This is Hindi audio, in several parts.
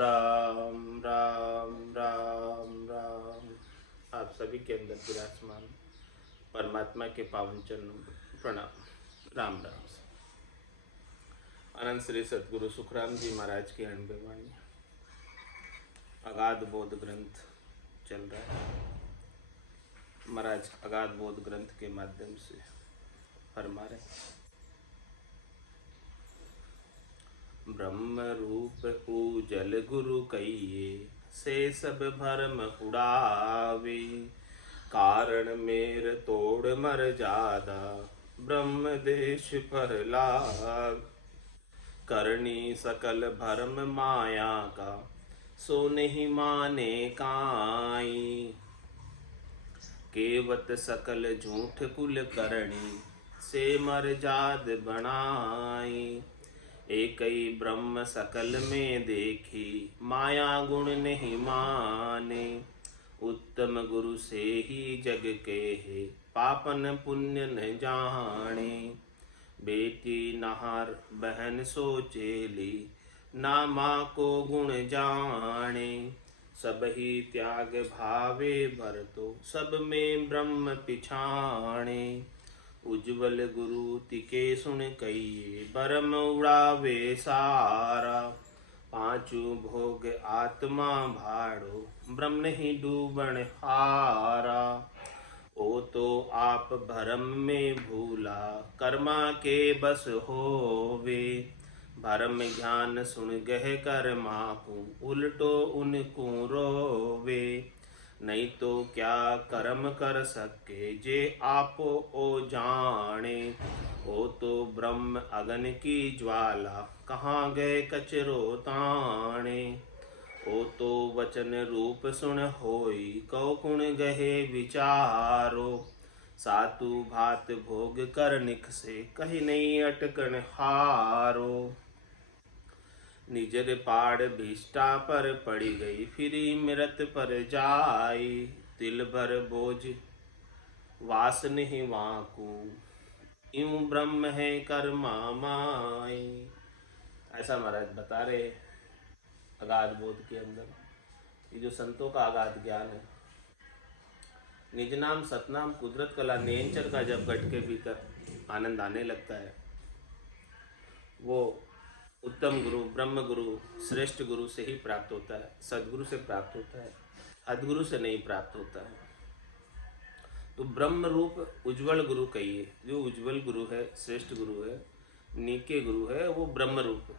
राम राम राम राम। आप सभी के अंदर विराजमान परमात्मा के पावन चरणों में प्रणाम। राम राम। अनंत श्री सतगुरु सुखराम जी महाराज की अणबे वाणी अगाध बोध ग्रंथ चल रहा है। महाराज अगाध बोध ग्रंथ के माध्यम से फरमा रहे, ब्रह्म रूप उजल गुरु कहिए, से सब भरम उड़ावे। कारण मेर तोड़ मर जादा, ब्रह्म देश पर लाग। करनी सकल भरम माया का, सो नहीं माने काई। केवत सकल झूठ कुल करणी, से मर जाद बनाई। एकई ब्रह्म सकल में देखी, माया गुण नहीं माने। उत्तम गुरु से ही जग के है, पापन पुण्य न जाने। बेटी नहार बहन सोचेली, ना माँ को गुण जाने। सब ही त्याग भावे भरतो, सब में ब्रह्म पिछाणे। उज्ज्वल गुरु तिके सुन कहिए, बरम उड़ावे सारा। पांचू भोग आत्मा भाड़ो, ब्रह्म ही डूबन हारा। ओ तो आप भरम में भूला, कर्मा के बस होवे। भरम ज्ञान सुन गह कर माकू, उल्टो उनको रोवे। नहीं तो क्या कर्म कर सके, जे आपो ओ जाने। ओ तो ब्रह्म अगन की ज्वाला, कहाँ गए कचरो ताणे। ओ तो वचन रूप सुन होई, कौ कुण गहे विचारो। सातु भात भोग कर निख से, कहीं नहीं अटकन हारो। निजर पाड़ भिष्टा पर पड़ी गई, फिरी मृत पर जाई। तिल भर बोझ वास नहीं वाकू, यूं ब्रह्म है कर्मा माई। ऐसा महाराज बता रहे अगाध बोध के अंदर ये जो संतों का अगाध ज्ञान है। निज नाम सतनाम कुदरत कला नेंचर का जब गट के भीतर आनंद आने लगता है, वो उत्तम गुरु, ब्रह्म गुरु, श्रेष्ठ गुरु से ही प्राप्त होता है, सदगुरु से प्राप्त होता है, अदगुरु से नहीं प्राप्त होता है। तो ब्रह्म रूप उज्ज्वल गुरु कहिए, जो उज्ज्वल गुरु है, श्रेष्ठ गुरु है, नीके गुरु है, वो ब्रह्म रूप है।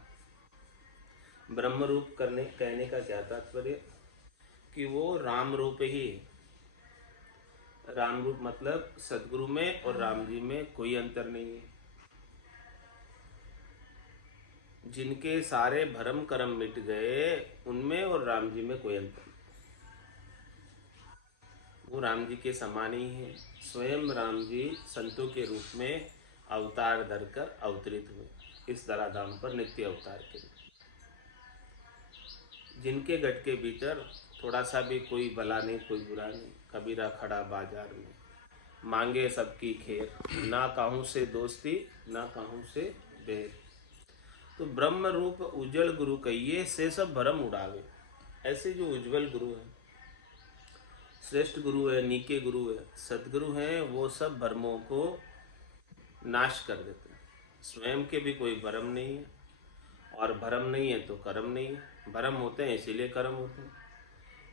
ब्रह्म रूप करने कहने का क्या तात्पर्य कि वो राम रूप ही। राम रूप मतलब सदगुरु में और राम जी में कोई अंतर नहीं है। जिनके सारे भरम कर्म मिट गए, उनमें और राम जी में कोई अंतर नहीं। वो राम जी के समान ही है। स्वयं राम जी संतों के रूप में अवतार धरकर अवतरित हुए इस धराधाम पर नित्य अवतार के लिए। जिनके गट के भीतर थोड़ा सा भी कोई भला नहीं, कोई बुरा नहीं। कबीरा खड़ा बाजार में, मांगे सबकी खैर। ना काहू से दोस्ती, ना काहू से बैर। तो ब्रह्म रूप उज्जवल गुरु कहिए, से सब भरम उड़ावे। ऐसे जो उज्जवल गुरु है, श्रेष्ठ गुरु है, नीके गुरु है, सदगुरु हैं, वो सब भरमों को नाश कर देते हैं। स्वयं के भी कोई भरम नहीं है, और भरम नहीं है तो कर्म नहीं है। भरम होते हैं इसीलिए कर्म होते हैं।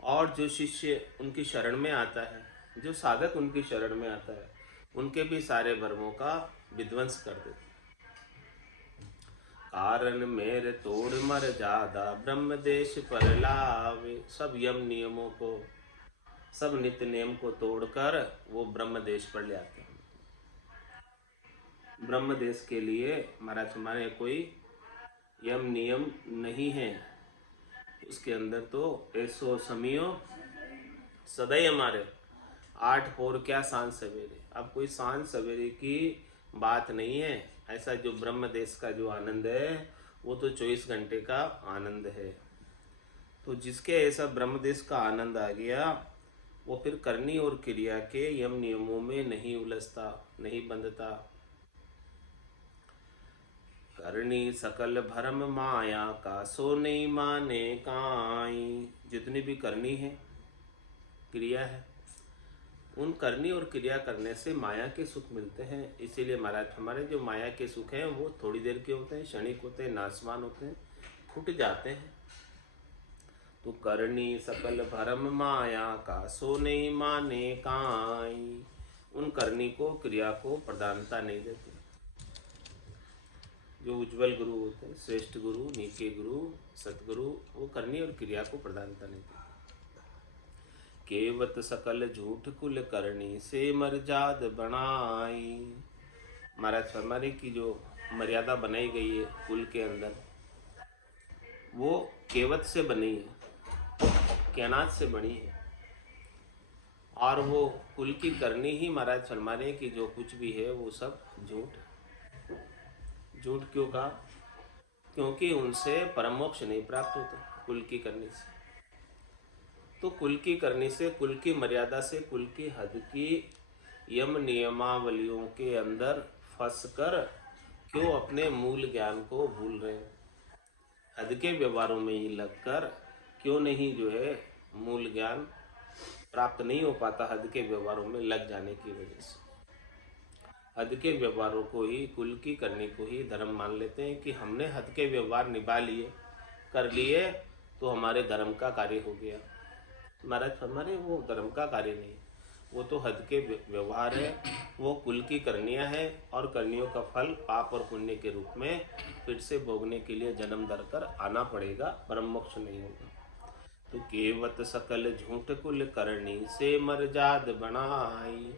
और जो शिष्य उनकी शरण में आता है, जो साधक उनकी शरण में आता है, उनके भी सारे भरमों का विध्वंस कर देते हैं। कारण मेरे तोड़ मर जादा, ब्रह्म देश पर लावे। सब यम नियमों को, सब नित्य नियम को तोड़कर वो ब्रह्म देश पर ले आते हैं। ब्रह्म देश के लिए महाराज हमारे कोई यम नियम नहीं है। उसके अंदर तो ऐसो समियो सदैव हमारे 8 पोर क्या सांझ सवेरे। अब कोई सांझ सवेरे की बात नहीं है। ऐसा जो ब्रह्म देश का जो आनंद है, वो तो 24 घंटे का आनंद है। तो जिसके ऐसा ब्रह्म देश का आनंद आ गया, वो फिर करनी और क्रिया के यम नियमों में नहीं उलझता, नहीं बंधता। करनी सकल भरम माया का, सो नहीं माने काई। जितनी भी करनी है, क्रिया है, उन करनी और क्रिया करने से माया के सुख मिलते हैं। इसीलिए महाराज हमारे जो माया के सुख हैं वो थोड़ी देर के होते हैं, क्षणिक होते हैं, नाशवान होते हैं, फूट जाते हैं। तो करनी सकल भरम माया का, सो नहीं माने काई। उन करनी को, क्रिया को प्रधानता नहीं देते। जो उज्जवल गुरु होते हैं, श्रेष्ठ गुरु, नीके गुरु, सतगुरु, वो करनी और क्रिया को प्रधानता नहीं देते। केवत सकल झूठ कुल करनी, से मर्याद बनाई। महाराज फरमाने की जो मर्यादा बनाई गई है कुल के अंदर, वो केवत से बनी है, कैनात से बनी है। और वो कुल की करनी ही महाराज फरमाने की जो कुछ भी है वो सब झूठ है। झूठ क्यों कहा? क्योंकि उनसे परम मोक्ष नहीं प्राप्त होता कुल की करनी से। तो कुल की करनी से, कुल की मर्यादा से, कुल की हद की यम नियमावलियों के अंदर फंसकर क्यों अपने मूल ज्ञान को भूल रहे हैं? हद के व्यवहारों में ही लगकर क्यों नहीं जो है मूल ज्ञान प्राप्त नहीं हो पाता? हद के व्यवहारों में लग जाने की वजह से हद के व्यवहारों को ही, कुल की करने को ही धर्म मान लेते हैं कि हमने हद के व्यवहार निभा लिए, कर लिए, तो हमारे धर्म का कार्य हो गया। महाराज हमारे वो धर्म का कार्य नहीं, वो तो हद के व्यवहार है, वो कुल की करनियाँ हैं, और करनियों का फल पाप और पुण्य के रूप में फिर से भोगने के लिए जन्म धर कर आना पड़ेगा, परम मोक्ष नहीं होगा। तो केवत सकल झूठ कुल करनी, से मर्याद बनाई।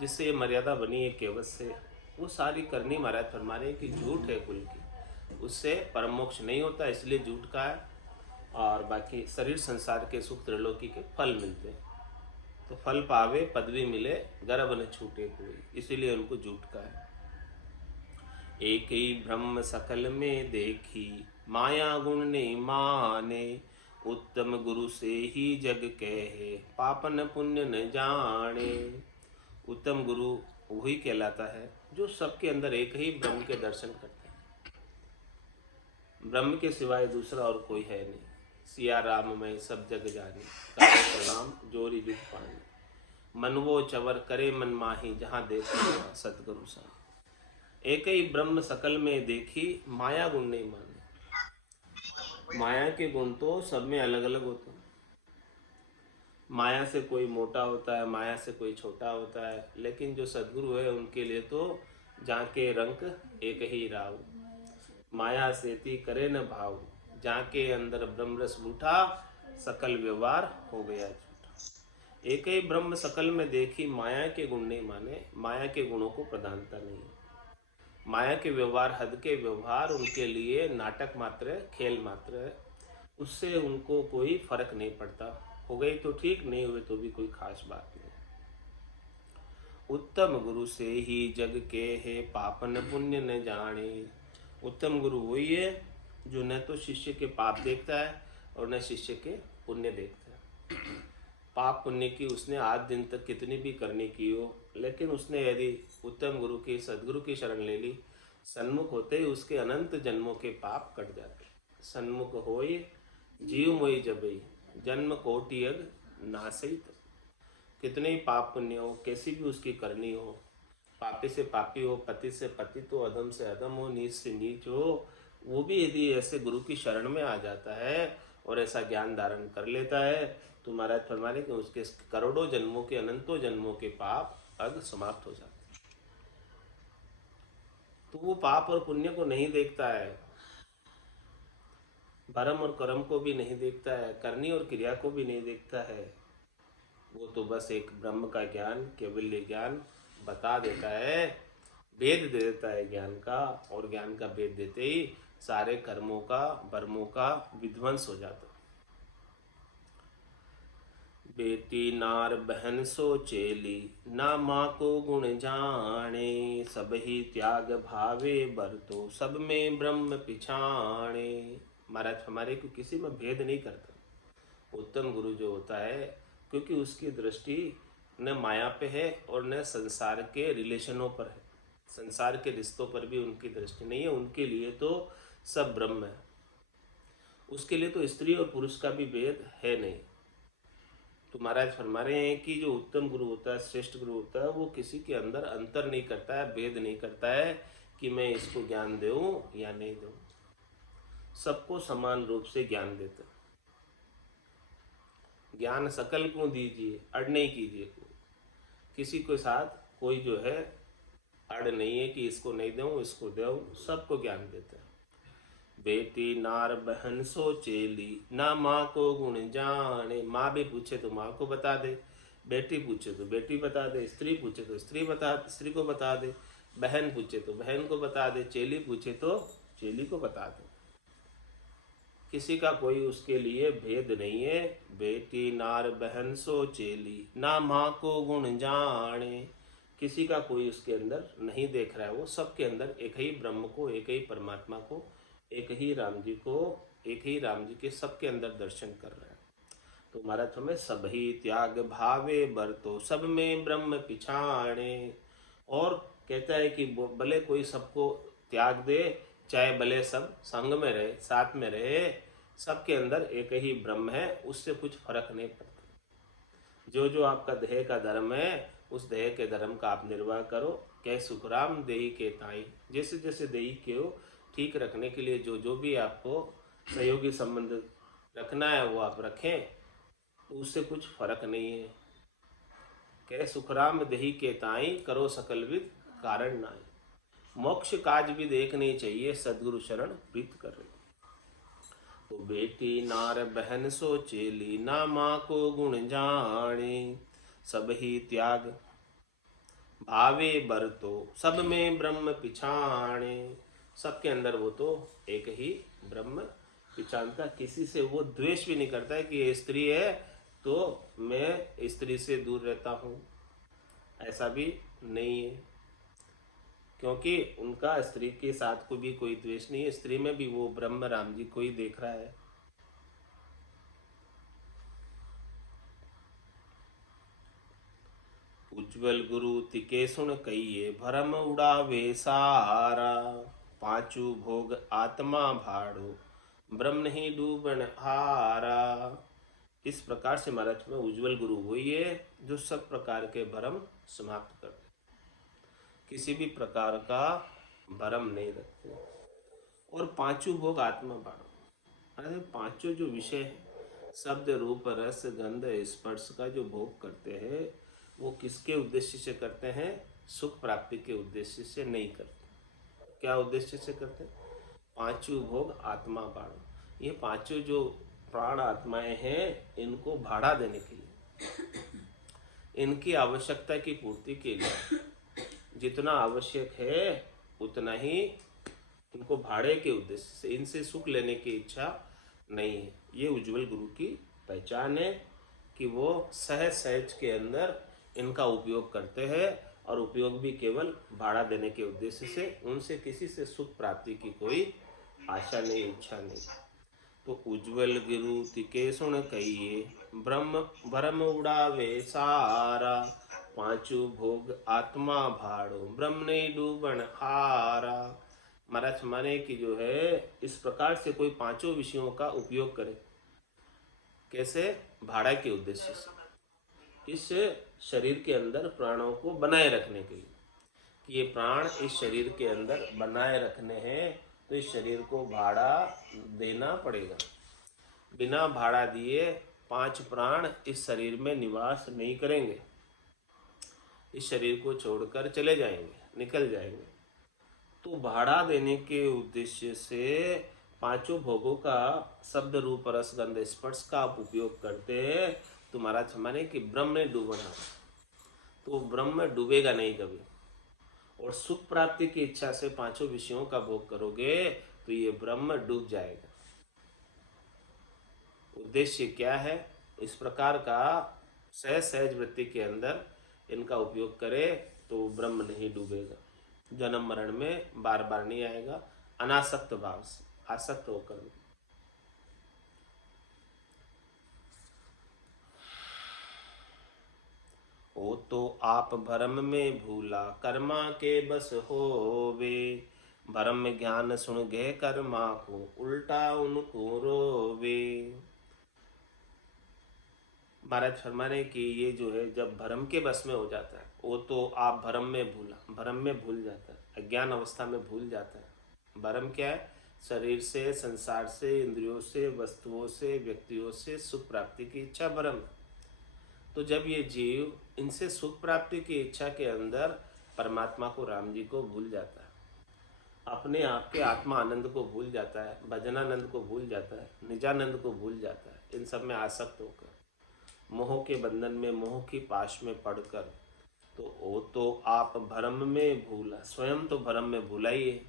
जिससे मर्यादा बनी है केवत से, वो सारी करनी महाराज फरमाने की झूठ है कुल की, उससे परम मोक्ष नहीं होता, इसलिए झूठ का है। और बाकी शरीर संसार के सुख त्रिलोकी के फल मिलते हैं। तो फल पावे पदवी मिले, गर्भ न छूटे कोई, इसीलिए उनको झूठ का है। एक ही ब्रह्म सकल में देखी, माया गुण ने माने। उत्तम गुरु से ही जग कहे, पापन पुण्य न जाने। उत्तम गुरु वही कहलाता है जो सबके अंदर एक ही ब्रह्म के दर्शन करते हैं। ब्रह्म के सिवाय दूसरा और कोई है नहीं। सिया राम में सब जग जाने, करे प्रणाम जोरी जुग पानी। मन वो चवर करे मन माही, जहाँ देखो सतगुरु सा। एक ही ब्रह्म सकल में देखी, माया गुण नहीं माने। माया के गुण तो सब में अलग अलग होते हैं। माया से कोई मोटा होता है, माया से कोई छोटा होता है, लेकिन जो सद्गुरु है उनके लिए तो जाके रंग एक ही राव। माया सेती करे न भाव, जाके अंदर ब्रह्म रस उठा, सकल व्यवहार हो गया झूठा। एक ही ब्रह्म सकल में देखी, माया के गुण नहीं माने। माया के गुणों को प्रधानता नहीं है। माया के व्यवहार, हद के व्यवहार उनके लिए नाटक मात्र है, खेल मात्र है, उससे उनको कोई फर्क नहीं पड़ता। हो गई तो ठीक, नहीं हुए तो भी कोई खास बात नहीं। उत्तम गुरु से ही जग के है, पापन पुण्य न जाने। उत्तम गुरु वही है जो न तो शिष्य के पाप देखता है और न शिष्य के पुण्य देखता है। पाप पुण्य की उसने आज दिन तक कितनी भी करनी की हो, लेकिन उसने यदि उत्तम गुरु की, सदगुरु की शरण ले ली, सन्मुख होते ही उसके अनंत जन्मों के पाप कट जाते। सन्मुख होई जीव मोई जबई, जन्म कोटि अग नासहित। कितने ही पाप पुण्य हो, कैसी भी उसकी करनी हो, पापी से पापी हो, पति से पति तो, अधम से अधम हो, नीच से नीच हो, वो भी यदि ऐसे गुरु की शरण में आ जाता है और ऐसा ज्ञान धारण कर लेता है, तो महाराज फरमाने कि उसके करोड़ों जन्मों के, अनंतों जन्मों के पाप अग समाप्त हो जाते। तो वो पाप और पुण्य को नहीं देखता है, भरम और कर्म को भी नहीं देखता है, करनी और क्रिया को भी नहीं देखता है। वो तो बस एक ब्रह्म का ज्ञान, केवल्य ज्ञान बता देता है, भेद दे देता है ज्ञान का, और ज्ञान का भेद देते ही सारे कर्मों का, भरमों का विध्वंस हो जाता। बेटी नार बहन सो चेली, ना माँ को गुण जाने। सब ही त्याग भावे बरतो, सब में ब्रह्म पिछाणे। महाराज हमारे को किसी में भेद नहीं करता। उत्तम गुरु जो होता है, क्योंकि उसकी दृष्टि न माया पे है और न संसार के रिलेशनों पर है, संसार के रिश्तों पर भी उनकी दृष्टि नहीं है। उनके लिए तो सब ब्रह्म है। उसके लिए तो स्त्री और पुरुष का भी भेद है नहीं। तो महाराज फरमा रहे हैं कि जो उत्तम गुरु होता है, श्रेष्ठ गुरु होता है, वो किसी के अंदर अंतर नहीं करता है, भेद नहीं करता है कि मैं इसको ज्ञान दूं या नहीं दूं। सबको समान रूप से ज्ञान देता है। ज्ञान सकल को दीजिए, अड़ नहीं कीजिए। किसी के साथ कोई जो है अड़ नहीं है कि इसको नहीं दूं, इसको दूं। सबको ज्ञान देता है। बेटी नार बहन सो चेली, ना माँ को गुण जाने। माँ भी पूछे तो माँ को बता दे, बेटी पूछे तो बेटी बता दे, स्त्री पूछे तो स्त्री को बता दे, बहन पूछे तो बहन को बता दे, चेली पूछे तो चेली को बता दे। किसी का कोई उसके लिए भेद नहीं है। बेटी नार बहन सो चेली, ना माँ को गुण जाने। किसी का कोई उसके अंदर नहीं देख रहा है। वो सबके अंदर एक ही ब्रह्म को, एक ही परमात्मा को, एक ही राम जी को, एक ही राम जी के सबके अंदर दर्शन कर रहा है। तो महाराज हमें सब ही त्याग भावे बरतो, सब में ब्रह्म पिछाणे। और कहता है कि भले कोई सबको त्याग दे, चाहे भले सब संग में रहे, साथ में रहे, सबके अंदर एक ही ब्रह्म है, उससे कुछ फर्क नहीं पड़ता। जो जो आपका देह का धर्म है, उस देह के धर्म का आप निर्वाह करो। कह सुखराम देही के ताई, जैसे जैसे देही के हो ठीक रखने के लिए जो जो भी आपको सहयोगी संबंध रखना है वो आप रखें, उससे कुछ फर्क नहीं है। कह सुखराम देही के ताई, करो सकलविद कारण नाई। मोक्ष काज भी देखनी चाहिए, सदगुरु शरण प्रीत कर। तो बेटी नार बहन सो चेली, ना माँ को गुण जाने। सब ही त्याग भावे बरतो, सब में ब्रह्म पिछाणे। सबके अंदर वो तो एक ही ब्रह्म पिछानता। किसी से वो द्वेष भी नहीं करता है कि ये स्त्री है तो मैं स्त्री से दूर रहता हूँ, ऐसा भी नहीं है। क्योंकि उनका स्त्री के साथ कोई भी कोई द्वेष नहीं है। स्त्री में भी वो ब्रह्म राम जी को ही देख रहा है। उज्जवल गुरु तिके सुन कहिए, भरम उड़ावे सारा। पांचू भोग आत्मा भाड़ो, ब्रह्म ही डूबन हारा। इस प्रकार से महाराज में उज्जवल गुरु वही है जो सब प्रकार के भरम समाप्त कर दे, किसी भी प्रकार का भरम नहीं रखते। और पांचों भोग आत्मा भाड़ो, अरे पांचों जो विषय है, शब्द रूप रस गंध स्पर्श का जो भोग करते हैं, वो किसके उद्देश्य से करते हैं? सुख प्राप्ति के उद्देश्य से नहीं करते। क्या उद्देश्य से करते हैं? पांचों भोग आत्मा भाड़ो। ये पांचों जो प्राण आत्माएं हैं, इनको भाड़ा देने के लिए, इनकी आवश्यकता की पूर्ति के लिए जितना आवश्यक है उतना ही इनको भाड़े के उद्देश्य से, इनसे सुख लेने की इच्छा नहीं है। ये उज्जवल गुरु की पहचान है कि वो सहज सहज के अंदर इनका उपयोग करते हैं, और उपयोग भी केवल भाड़ा देने के उद्देश्य से। उनसे किसी से सुख प्राप्ति की कोई आशा नहीं, इच्छा नहीं। तो उज्जवल गुरु तिके सुन कहिए, ब्रह्म भरम उड़ावे सारा। पांचों भोग आत्मा भाड़ो, ब्रह्म नहीं डूबन हारा। महाराज माने कि जो है इस प्रकार से कोई पांचों विषयों का उपयोग करे, कैसे? भाड़ा के उद्देश्य से, इस शरीर के अंदर प्राणों को बनाए रखने के लिए, कि ये प्राण इस शरीर के अंदर बनाए रखने हैं, तो इस शरीर को भाड़ा देना पड़ेगा। बिना भाड़ा दिए 5 प्राण इस शरीर में निवास नहीं करेंगे, इस शरीर को छोड़कर चले जाएंगे, निकल जाएंगे। तो भाड़ा देने के उद्देश्य से पांचों भोगों का शब्द रूप रस गंध स्पर्श का आप उपयोग करते हैं, तो महाराज माने कि ब्रह्म ने डूबना, तो ब्रह्म डूबेगा नहीं कभी। और सुख प्राप्ति की इच्छा से पांचों विषयों का भोग करोगे तो ये ब्रह्म डूब जाएगा। उद्देश्य क्या है? इस प्रकार का सहज सहज वृत्ति के अंदर इनका उपयोग करे तो ब्रह्म नहीं डूबेगा, जन्म मरण में बार बार नहीं आएगा, अनासक्त भाव से, आसक्त होकर। ओ तो आप भरम में भूला कर्मा के बस होवे। भरम ज्ञान सुन गए कर्मा को उल्टा उनको रोवे। महाराज फरमा रहे कि ये जो है जब भरम के बस में हो जाता है, वो तो आप भरम में भूला, भरम में भूल जाता है, अज्ञान अवस्था में भूल जाता है। भरम क्या है? शरीर से, संसार से, इंद्रियों से, वस्तुओं से, व्यक्तियों से सुख प्राप्ति की इच्छा भरम है। तो जब ये जीव इनसे सुख प्राप्ति की इच्छा के अंदर परमात्मा को, राम जी को भूल जाता है, अपने आप के आत्मा आनंद को भूल जाता है, भजनानंद को भूल जाता है, निजानंद को भूल जाता है, इन सब में आसक्त होकर मोह के बंधन में, मोह की पाश में पड़कर, तो वो तो आप भरम में भूला, स्वयं तो भरम में भूला ही है,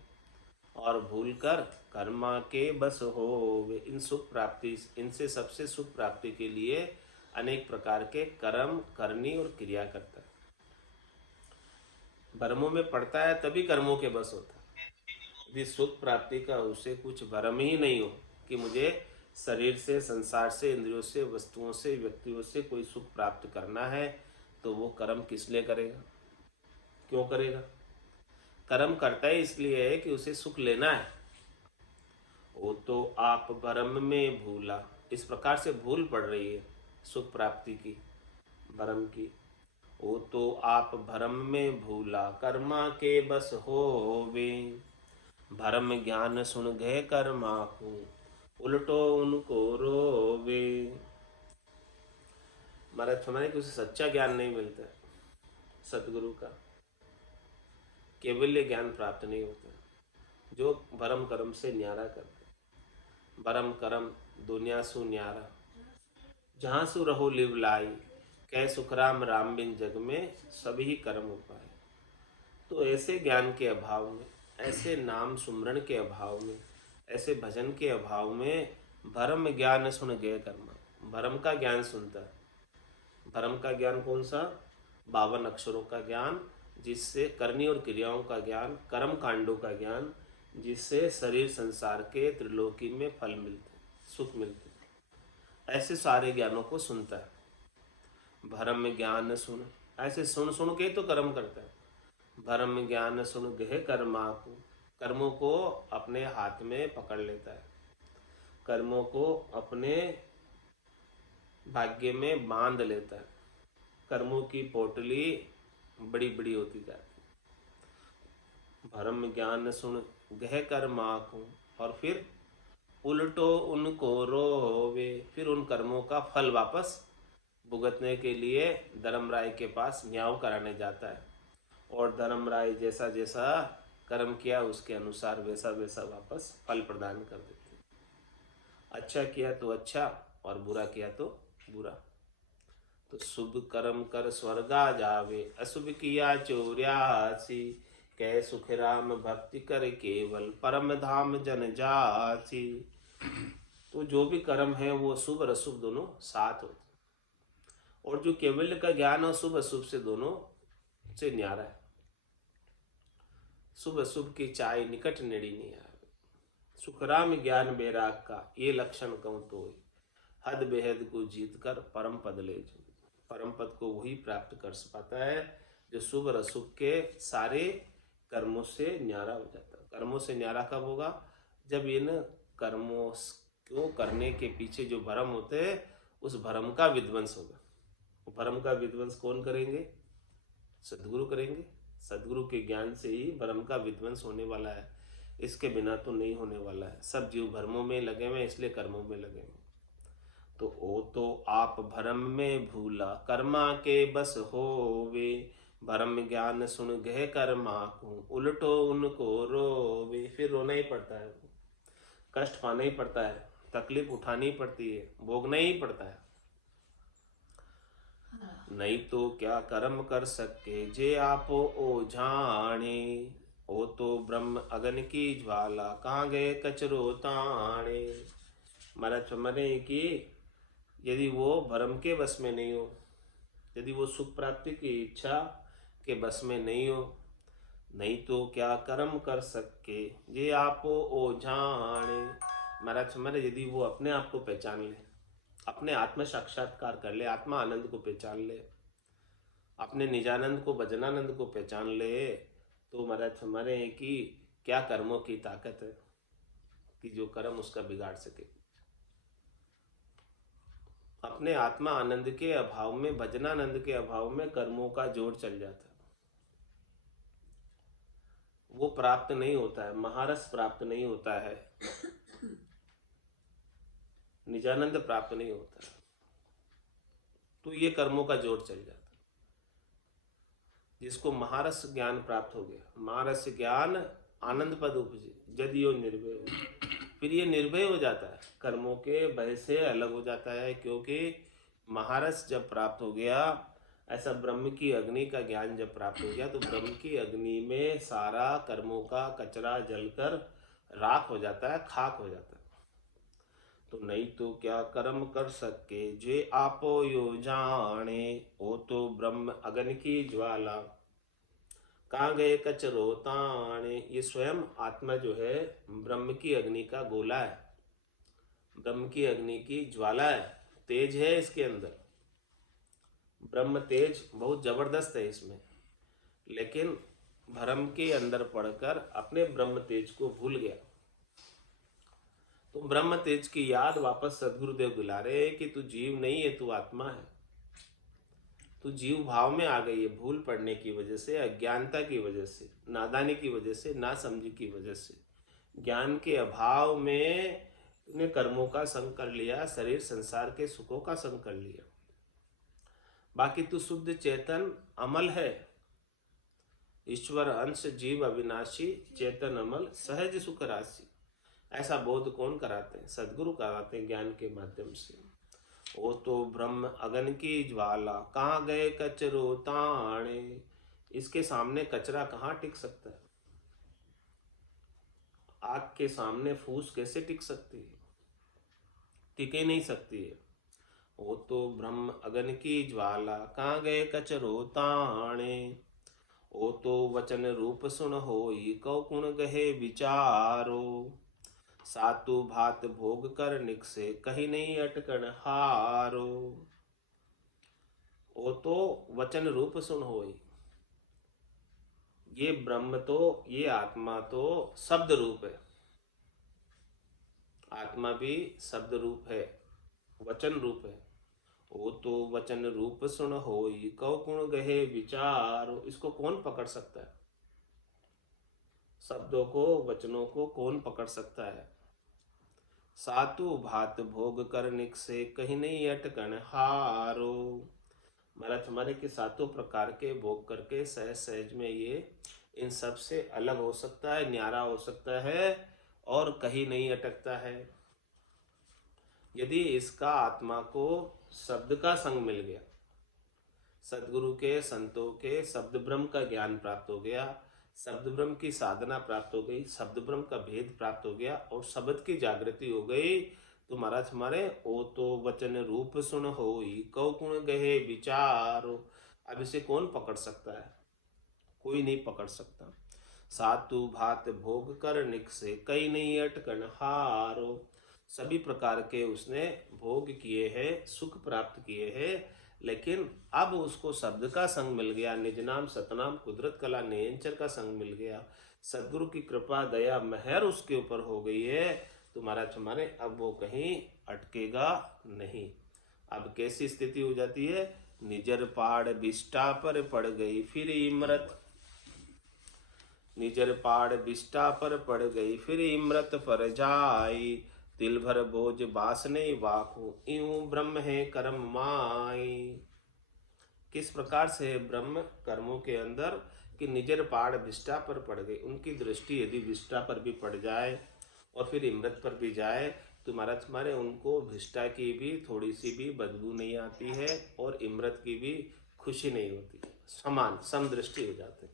और भूलकर कर्मा के बस हो वे। इन सुख प्राप्ति, इनसे सबसे सुख प्राप्ति के लिए अनेक प्रकार के कर्म करनी और क्रिया करता है। भरमों में पड़ता है तभी कर्मों के बस होता है। यदि सुख प्राप्ति का उसे कुछ भरम ही नहीं हो कि मुझे शरीर से, संसार से, इंद्रियों से, वस्तुओं से, व्यक्तियों से कोई सुख प्राप्त करना है, तो वो कर्म किस लिए करेगा? क्यों करेगा? कर्म करता है इसलिए है कि उसे सुख लेना है। वो तो आप भरम में भूला, इस प्रकार से भूल पड़ रही है सुख प्राप्ति की, भरम की। वो तो आप भरम में भूला कर्मा के बस होवे। भरम ज्ञान सुन गए कर्मा को उल्टो उनको रोवे। महाराज फरमाने कि उसे सच्चा ज्ञान नहीं मिलता है, सतगुरु का केवल्य ज्ञान प्राप्त नहीं होता, जो भरम कर्म से न्यारा करते। भरम कर्म दुनिया सु न्यारा, जहाँ सु रहो लिव लाई, कह सुखराम राम बिन जग में सभी कर्म उपाय। तो ऐसे ज्ञान के अभाव में, ऐसे नाम सुमरण के अभाव में, ऐसे भजन के अभाव में भरम ज्ञान सुन गए कर्मा। भरम का ज्ञान सुनता है। भरम का ज्ञान कौन सा? 52 अक्षरों का ज्ञान, जिससे करनी और क्रियाओं का ज्ञान, कर्म कांडों का ज्ञान, जिससे शरीर संसार के त्रिलोकी में फल मिलते, सुख मिलते, ऐसे सारे ज्ञानों को सुनता है। भरम ज्ञान सुन, ऐसे सुन सुन के तो कर्म करता है। भरम ज्ञान सुन गहे कर्मा को, कर्मों को अपने हाथ में पकड़ लेता है, कर्मों को अपने भाग्य में बांध लेता है। कर्मों की पोटली बड़ी बड़ी होती जाती है। भरम ज्ञान सुन गह कर्मा को, और फिर उल्टो उनको रोवे, फिर उन कर्मों का फल वापस भुगतने के लिए धर्मराय के पास न्याय कराने जाता है, और धर्मराय जैसा जैसा कर्म किया उसके अनुसार वैसा वैसा वापस फल प्रदान कर देते हैं। अच्छा किया तो अच्छा, और बुरा किया तो बुरा। तो शुभ कर्म कर स्वर्गा जावे, अशुभ किया चौर्यासी, कह सुख राम भक्ति कर केवल परम धाम जन जासी। तो जो भी कर्म है वो शुभ और अशुभ दोनों साथ होते, और जो केवल्य का ज्ञान है शुभ अशुभ से दोनों से न्यारा है। शुभ अशुभ की चाय निकट नेड़ी नहीं आवे, सुखराम ज्ञान बैराग का ये लक्षण कहूँ तो हद बेहद को जीत कर परम पद ले जो। परम पद को वही प्राप्त कर पाता है जो शुभ और अशुभ के सारे कर्मों से न्यारा हो जाता है। कर्मों से न्यारा कब होगा? जब इन कर्मों को करने के पीछे जो भरम होते हैं उस भरम का विध्वंस होगा। वो भरम का विध्वंस कौन करेंगे? सद्गुरु करेंगे। सद्गुरु के ज्ञान से ही भरम का विध्वंस होने वाला है, इसके बिना तो नहीं होने वाला है। सब जीव भरमों में लगे हुए इसलिए कर्मों में लगे हुए। तो ओ तो आप भरम में भूला कर्मा के बस होवे, भरम ज्ञान सुन गए कर्मा को उल्टो उनको रोवे। फिर रोना ही पड़ता है, कष्ट पाना ही पड़ता है, तकलीफ उठानी पड़ती है, भोगना ही पड़ता है। नहीं तो क्या कर्म कर सके जे आपो ओ जाने, ओ तो ब्रह्म अगन की ज्वाला कहाँ गए कचरो ताणे। महाराज समझे कि यदि वो भरम के बस में नहीं हो, यदि वो सुख प्राप्ति की इच्छा के बस में नहीं हो, नहीं तो क्या कर्म कर सके ये आपो ओ जाने। महाराज समझे यदि वो अपने आप को पहचान ले, अपने आत्म साक्षात्कार कर ले, आत्मा आनंद को पहचान ले, अपने निजानंद को, भजनानंद को पहचान ले तो महाराज हमारे हैं कि क्या कर्मों की ताकत है कि जो कर्म उसका बिगाड़ सके। अपने आत्मा आनंद के अभाव में, भजनानंद के अभाव में कर्मों का जोर चल जाता है, वो प्राप्त नहीं होता है, महारस प्राप्त नहीं होता है, निजानंद प्राप्त नहीं होता है, तो ये कर्मों का जोर चल जाता है। जिसको महारस ज्ञान प्राप्त हो गया, महारस ज्ञान आनंद पद उपजे जदियो निर्भय हो, फिर ये निर्भय हो जाता है, कर्मों के भय से अलग हो जाता है। क्योंकि महारस जब प्राप्त हो गया, ऐसा ब्रह्म की अग्नि का ज्ञान जब प्राप्त हो गया, तो ब्रह्म की अग्नि में सारा कर्मों का कचरा जलकर राख हो जाता है, खाक हो जाता है। तो नहीं तो क्या कर्म कर सके जे आपो यो जाने, ओ तो ब्रह्म अग्नि की ज्वाला कहाँ गए कचरो ताने। ये स्वयं आत्मा जो है ब्रह्म की अग्नि का गोला है, ब्रह्म की अग्नि की ज्वाला है, तेज है इसके अंदर, ब्रह्म तेज बहुत जबरदस्त है इसमें। लेकिन भ्रम के अंदर पड़कर अपने ब्रह्म तेज को भूल गया। तो ब्रह्म तेज की याद वापस सदगुरुदेव दिला रहे हैं कि तू जीव नहीं है, तू आत्मा है। तू जीव भाव में आ गई है, भूल पड़ने की वजह से, अज्ञानता की वजह से, नादानी की वजह से, ना समझी की वजह से, ज्ञान के अभाव में तूने कर्मों का संग कर लिया, शरीर संसार के सुखों का संग कर लिया। बाकी तू शुद्ध चेतन अमल है, ईश्वर अंश जीव अविनाशी, चेतन अमल सहज सुख राशि। ऐसा बोध कौन कराते हैं? सदगुरु कराते हैं ज्ञान के माध्यम से। ओ तो ब्रह्म अगन की ज्वाला कहाँ गए कचरो ताणे। इसके सामने कचरा कहाँ टिक सकता है? आग के सामने फूस कैसे टिक सकती है? टिके नहीं सकती है। ओ तो ब्रह्म अगन की ज्वाला कहाँ गए कचरो ताणे। ओ तो वचन रूप सुन होई कौ गुण गहे विचारो। सातु भात भोग कर निकसे कहीं नहीं अटकन हारो। ओ तो वचन रूप सुन होई, ये ब्रह्म तो, ये आत्मा तो शब्द रूप है, आत्मा भी शब्द रूप है, वचन रूप है। ओ तो वचन रूप सुन होई कौ गुण गहे विचारो। इसको कौन पकड़ सकता है? शब्दों को, वचनों को कौन पकड़ सकता है? सातु भात भोग कर निकसे कहीं नहीं अटकन हारो। महाराज हमारे के सातों प्रकार के भोग करके सहज सहज में ये इन सब से अलग हो सकता है, न्यारा हो सकता है और कहीं नहीं अटकता है। यदि इसका आत्मा को शब्द का संग मिल गया, सदगुरु के, संतों के शब्द ब्रह्म का ज्ञान प्राप्त हो गया, शब्द ब्रह्म की साधना प्राप्त हो गई, शब्द ब्रह्म का भेद प्राप्त हो गया और शब्द की जागृति हो गई, तो महाराज हमारे ओ तो वचन रूप सुन होई कौ गुण गहे विचारो। अब इसे कौन पकड़ सकता है? कोई नहीं पकड़ सकता। सातु भात भोग कर निकसे कई नहीं अटकन हारो। सभी प्रकार के उसने भोग किए हैं, सुख प्राप्त किए हैं, लेकिन अब उसको शब्द का संग मिल गया, निज नाम सतनाम कुदरत कला नियंचर का संग मिल गया, सदगुरु की कृपा दया मेहर उसके ऊपर हो गई है, तो महाराज हमारे अब वो कहीं अटकेगा नहीं। अब कैसी स्थिति हो जाती है? निजर पाड़ बिष्टा पर पड़ गई फिर इमरत। निजर पाड़ बिष्टा पर पड़ गई फिर इमरत पर जाई। तिल भर बोझ बासने वाकू यूं ब्रह्म है कर्म माई। किस प्रकार से ब्रह्म कर्मों के अंदर कि निजर पाड़ विष्टा पर पड़ गई, उनकी दृष्टि यदि विष्टा पर भी पड़ जाए और फिर इमृत पर भी जाए तो महाराज हमारे उनको विष्टा की भी थोड़ी सी भी बदबू नहीं आती है और इमृत की भी खुशी नहीं होती, समान समदृष्टि हो जाते।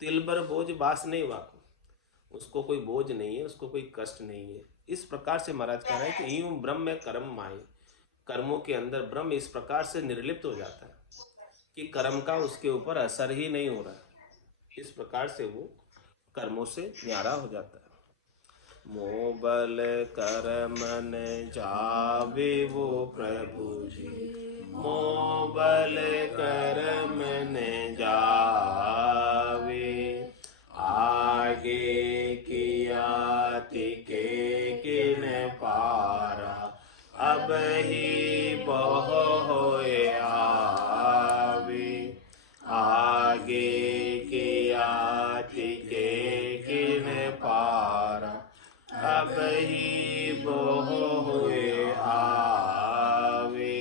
तिल भर बोझ बास नहीं वाकू, उसको कोई बोझ नहीं है, उसको कोई कष्ट नहीं है। इस प्रकार से महाराज कह रहे हैं कि यूं ब्रह्म में कर्म माई, कर्मों के अंदर ब्रह्म इस प्रकार से निर्लिप्त हो जाता है कि कर्म का उसके ऊपर असर ही नहीं हो रहा। इस प्रकार से वो कर्मों से न्यारा हो जाता है। मोबल कर मन जावे वो प्रभु जी, मोह बल कर्म न जावे। आगे किया तिके किन पारा, अब ही बह होए आवे। आगे किया तिके किन पारा, अब ही बह होए आवे।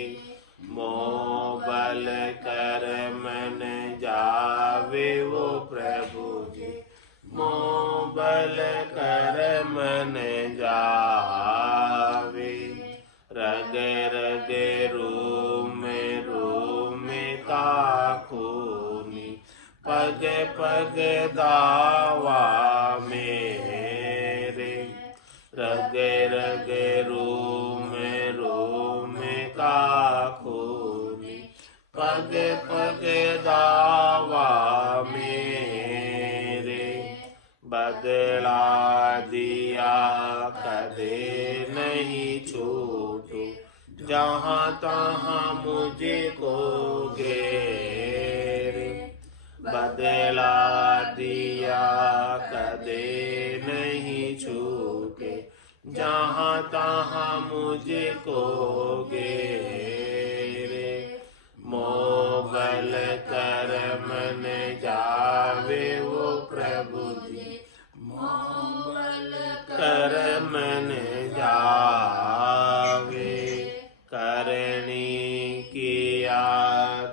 मोह बल कर्म न जावे वो प्रभु जी, मोह बल कर्म न जावे। रग रग रोम रोम का खूनी, पग पग दावा मेरे। रग रग रोम रोम का खूनी, पग पग दावा मेरे। बदला दिया कदे नहीं छूटू, जहाँ तहाँ मुझको घेरे। बदला दिया कदे नहीं छूटे, जहाँ तहाँ मुझको घेरे। मोह बल कर्म न जावे वो प्रभु जी, मोह बल कर्म न जावे। करनी किया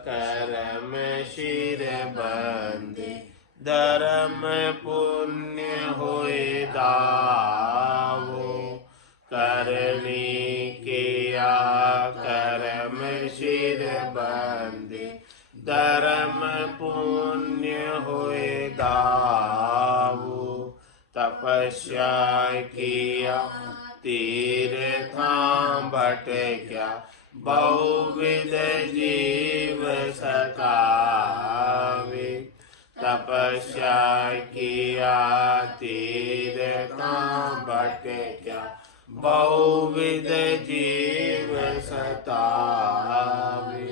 कर्म शिर बंदे, धर्म पुण्य होए दावो। करनी किया कर्म शिर बंदे, धर्म पुण्य होए दावो। तपस्या किया तीर्थां भटक्या, बहुविध जीव सतावे। तपस्या किया तीर्थां भटक्या, बहुविध जीव सतावे।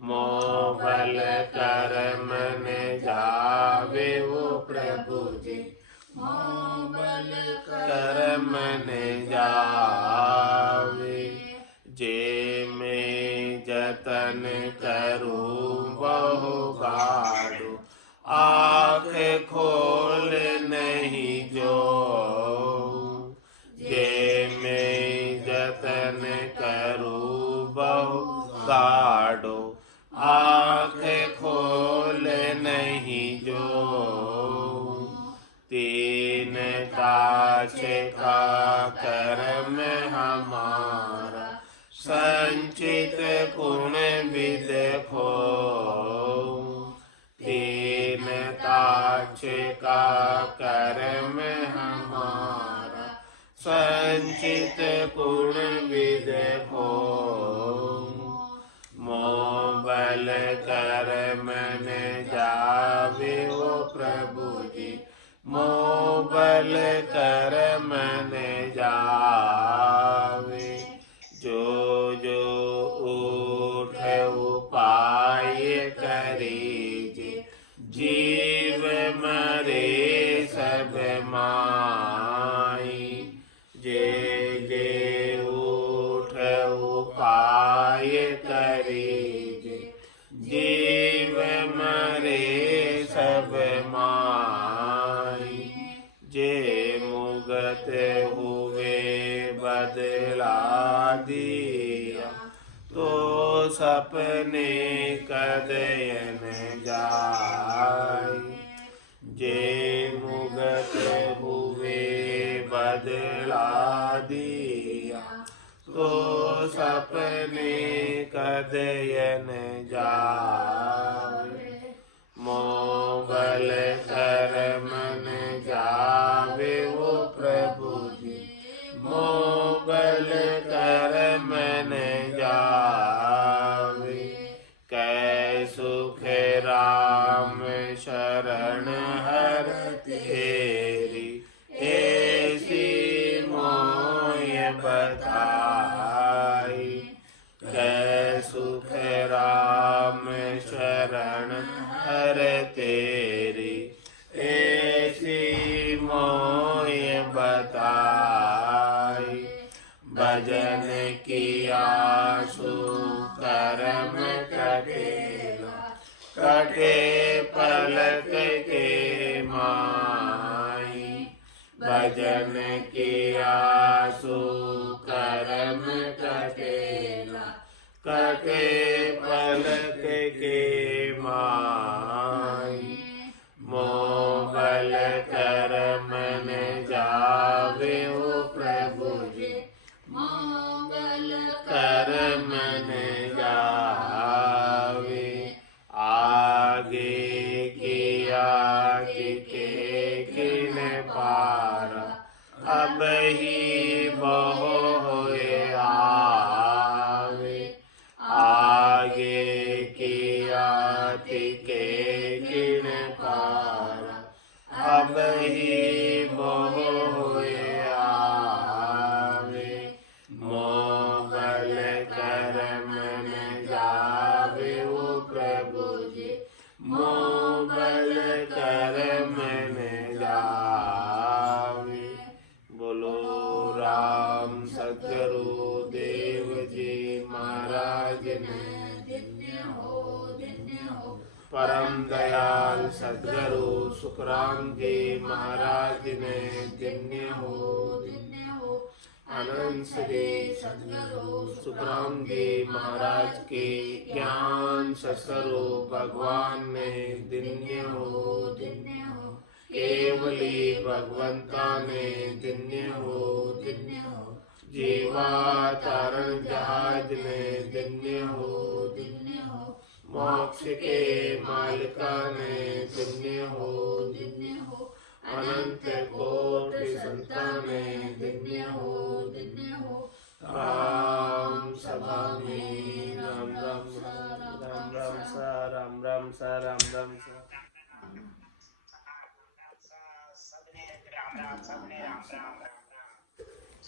मोह बल कर्म न जावे वो प्रभु जी, मोह बल कर्म न जावे। जे मैं जतन करूं बहु गाढ़ो, आँख खोल नहीं जो। जे मैं जतन करूं बहु गाढ़ो, आँख खोल नहीं जो। तीन काछ का कर्म हमारा, संचित गुण विद खो। तीन काछ का कर्म हमारा, संचित गुण विद खो। मोह बल कर्म न जावे वो प्रभु जी, मोह बल कर्म न जावे। जो जो ऊठ उपाय करीजे, जीव मरे सब माई। जे जे ऊठ उपाय करीजे, जीव मरे सब माई। जे मुगत हुए बदला दिया, तो सपने कदयन जाई। जे मुगत हुए बदला दिया, तो सपने कदयन जाई। मोह बल कर्म न जावे वो प्रभु जी, मोह बल कर्म न जावे। कै सुख राम शरण हर तेरी, ऐसी मोय बताई। कै जय सुख राम शरण हर तेरी, ऐसी मोय बताई। भजन किया सुकर्म कटेला, कटे पलक के माई। भजन किया सुकर्म कटेला, कटे पलक के माई। मोह बल कर मन जावे ओ प्रभु जी, मोह बल कर मन जावे। आगे किया के किन पारा, अब ही बहु होए आवे। आगे किया के किन पारा, अब ही बहु होए आवे। मोह बल कर मन जावे ओ प्रभु जी, मोह बल कर मन जावे। बोलो राम सद्गुरु देव जी महाराज ने, धन्य हो धन्य हो। परम दयाल सद्गुरु सुखराम जी महाराज ने, धन्य हो धन्य हो। अनंत श्री सद्गुरु सुखराम जी महाराज के ज्ञान ससुरु भगवान ने, धन्य हो धन्य हो। केवली भगवंता ने, धन्य हो धन्य हो। जीवा तारण जहाज ने, धन्य हो धन्य हो। मोक्ष के मालिका ने, धन्य हो धन्य हो। अनंत कोटि संतान ने, धन्य हो धन्य हो। राम सभा में राम राम सा, राम राम सा, राम राम सा, राम राम सा। सबने राम राम, सबने राम राम।